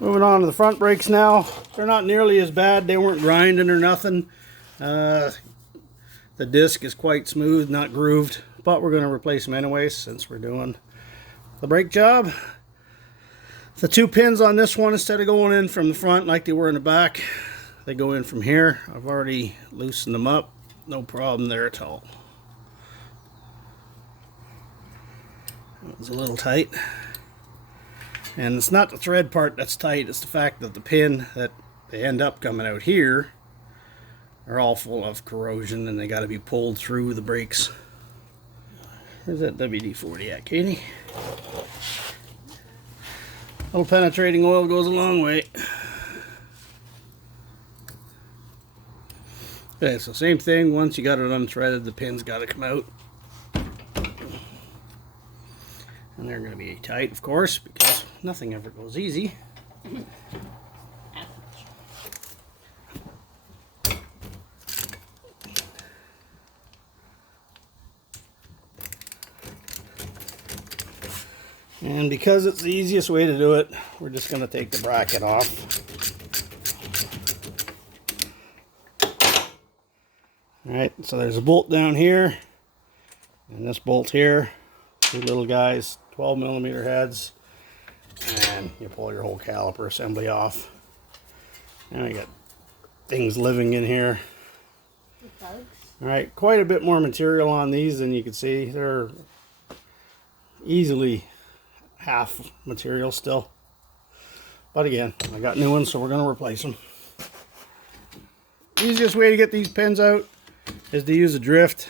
Moving on to the front brakes now. They're not nearly as bad. They weren't grinding or nothing. The disc is quite smooth, not grooved, but we're going to replace them anyways since we're doing the brake job. The two pins on this one, instead of going in from the front like they were in the back, they go in from here. I've already loosened them up. No problem there at all. It was a little tight. And it's not the thread part that's tight, it's the fact that the pin that they end up coming out here are all full of corrosion and they got to be pulled through the brakes. Where's that WD-40 at, Katie? A little penetrating oil goes a long way. Okay, so same thing, once you got it unthreaded, the pin's got to come out. And they're going to be tight, of course, because nothing ever goes easy. And because it's the easiest way to do it, we're just going to take the bracket off. Alright, so there's a bolt down here, and this bolt here, two little guys, 12mm heads, and you pull your whole caliper assembly off. And I got things living in here. Alright, quite a bit more material on these than you can see. They're easily half material still. But again, I got new ones, so we're going to replace them. Easiest way to get these pins out is to use a drift.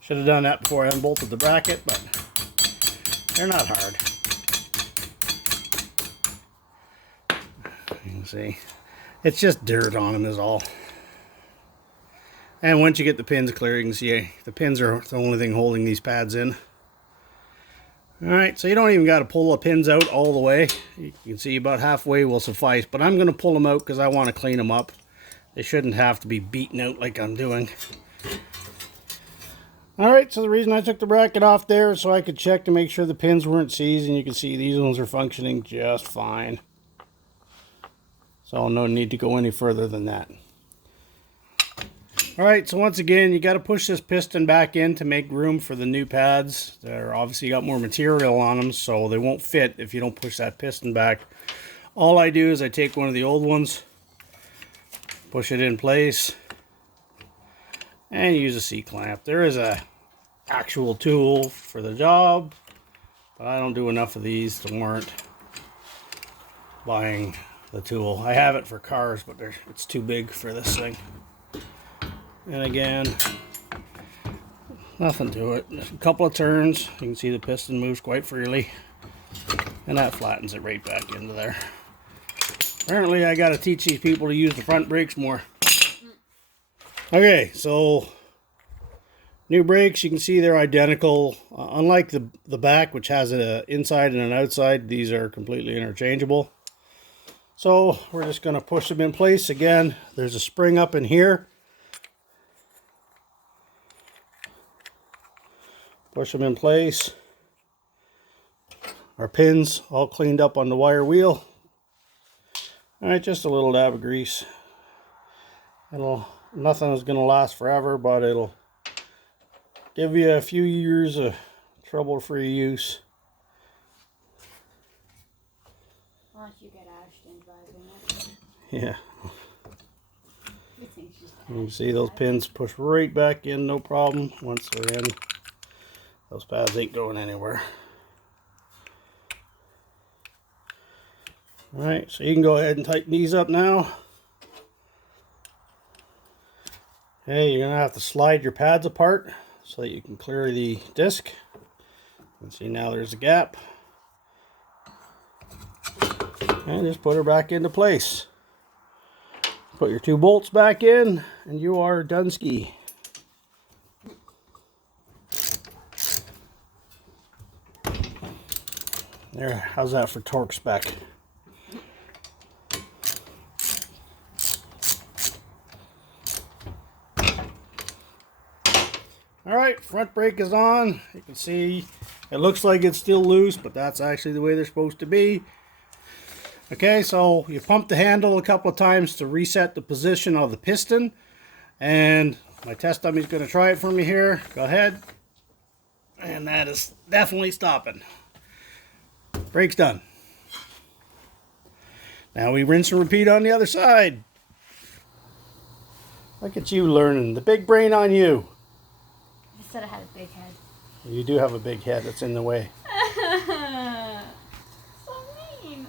Should have done that before I unbolted the bracket, but they're not hard. You can see, it's just dirt on them is all. And once you get the pins clear, you can see the pins are the only thing holding these pads in. Alright, so you don't even got to pull the pins out all the way. You can see about halfway will suffice, but I'm going to pull them out because I want to clean them up. They shouldn't have to be beaten out like I'm doing. Alright, so the reason I took the bracket off there is so I could check to make sure the pins weren't seized, and you can see these ones are functioning just fine. So no need to go any further than that. Alright, so once again, you got to push this piston back in to make room for the new pads. They're obviously got more material on them, so they won't fit if you don't push that piston back. All I do is I take one of the old ones, push it in place, and use a C-clamp. There is a actual tool for the job, but I don't do enough of these to warrant buying the tool. I have it for cars, but it's too big for this thing. And again, nothing to it. A couple of turns, you can see the piston moves quite freely, and that flattens it right back into there. Apparently I got to teach these people to use the front brakes more. Okay, so new brakes, you can see they're identical. Unlike the back, which has an inside and an outside, these are completely interchangeable. So we're just going to push them in place. Again, there's a spring up in here. Push them in place. Our pins all cleaned up on the wire wheel. Alright, just a little dab of grease. Nothing is going to last forever, but it'll give you a few years of trouble-free use. Unless you get Ashton driving it. Yeah. You can see those pins push right back in, no problem. Once they're in, those pads ain't going anywhere. Alright, so you can go ahead and tighten these up now. Okay, you're going to have to slide your pads apart so that you can clear the disc. You can see now there's a gap. And just put her back into place. Put your two bolts back in, and you are done ski. There, how's that for torque spec? Alright, front brake is on. You can see it looks like it's still loose, but that's actually the way they're supposed to be. Okay, so you pump the handle a couple of times to reset the position of the piston. And my test dummy's going to try it for me here. Go ahead. And that is definitely stopping. Brake's done. Now we rinse and repeat on the other side. Look at you learning. The big brain on you. I said I had a big head. You do have a big head that's in the way. So mean.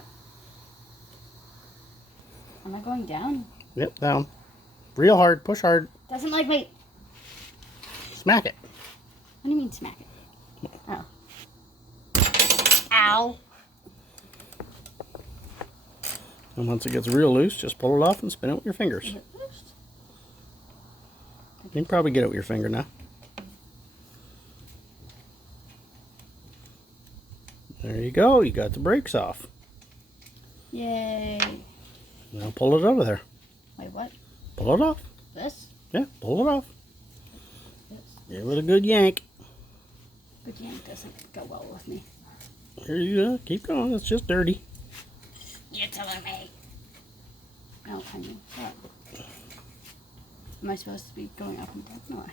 Am I going down? Yep, down. Real hard. Push hard. Doesn't like me. Smack it. What do you mean smack it? Oh. Ow. And once it gets real loose, just pull it off and spin it with your fingers. Is it loose? You can probably get it with your finger now. There you go. You got the brakes off. Yay. Now pull it out of there. Wait, what? Pull it off. This? Yeah, pull it off. This? Give it a good yank. Good yank doesn't go well with me. Here you go. Keep going. It's just dirty. You're telling me. No, I mean, what? Am I supposed to be going up and down? No,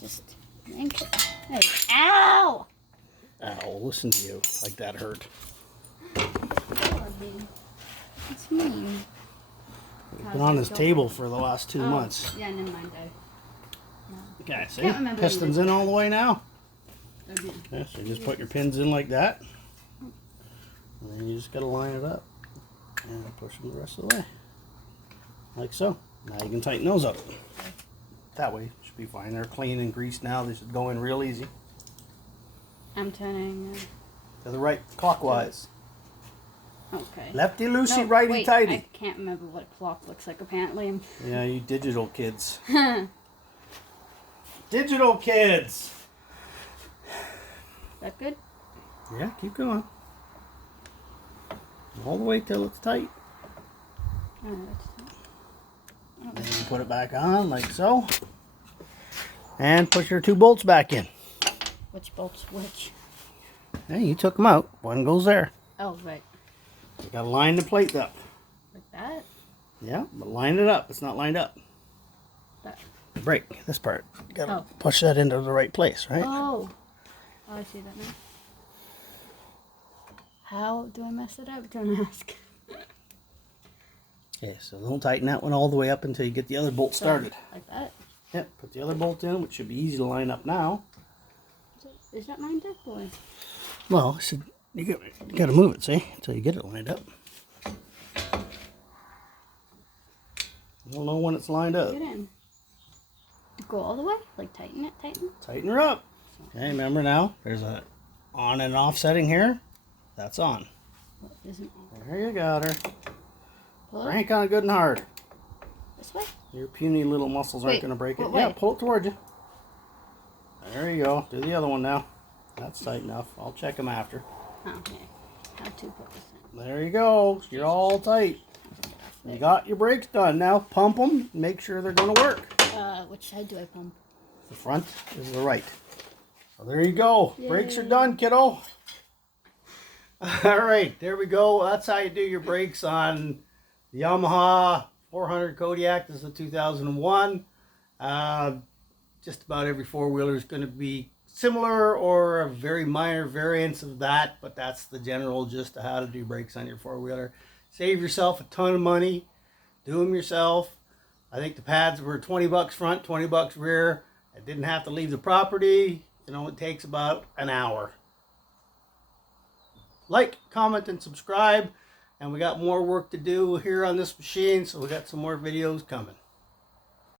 just yank it. Hey, ow! Ow, listen to you. Like that hurt. It's mean. It's been on this table for the last 2 months. Yeah, never mind, though. Okay, see? Can't remember Piston's in all the way now. Okay. Yeah, so you just put your pins in like that. And then you just got to line it up. And push them the rest of the way. Like so. Now you can tighten those up. That way, should be fine. They're clean and greased now. They should go in real easy. I'm turning. To the right, clockwise. Okay. Lefty loosey, No, righty wait, tighty. I can't remember what a clock looks like, apparently. Yeah, you digital kids. Digital kids! That good? Yeah, keep going. All the way till it's tight. Oh, Then you put it back on like so. And put your 2 bolts back in. which bolts which? Hey, you took them out. One goes there. Oh, right. You gotta line the plate up. Like that? Yeah, but line it up. It's not lined up. That. The brake, this part. You gotta Oh. push that into the right place, right? Oh. Oh, I see that now. How do I mess it up? Don't ask. Okay, so don't tighten that one all the way up until you get the other bolt started. Like that? Yep, put the other bolt in, which should be easy to line up now. Is that lined up or? Well, you gotta move it, see, until you get it lined up. You don't know when it's lined up. Get in. Go all the way? Like tighten it, tighten? Tighten her up. Okay, remember now, there's a on and off setting here. That's on. What isn't on? There you got her. Pull it Crank on it good and hard. this way? Your puny little muscles aren't Wait, going to break it. what Yeah, way? pull it toward you. There you go. Do the other one now. That's tight enough. I'll check them after. Oh, okay. How to put this in? There you go. You're all tight. You got your brakes done. Now pump them. Make sure they're going to work. Which side do I pump? The front is the right. So there you go. Yay. Brakes are done, kiddo. All right, there we go. That's how you do your brakes on the Yamaha 400 Kodiak. This is a 2001. Just about every four-wheeler is going to be similar or a very minor variance of that, but that's the general gist of how to do brakes on your four-wheeler. Save yourself a ton of money. Do them yourself. I think the pads were 20 bucks front, 20 bucks rear. I didn't have to leave the property. You know, it takes about an hour. Like, comment, and subscribe. And we got more work to do here on this machine, so we got some more videos coming.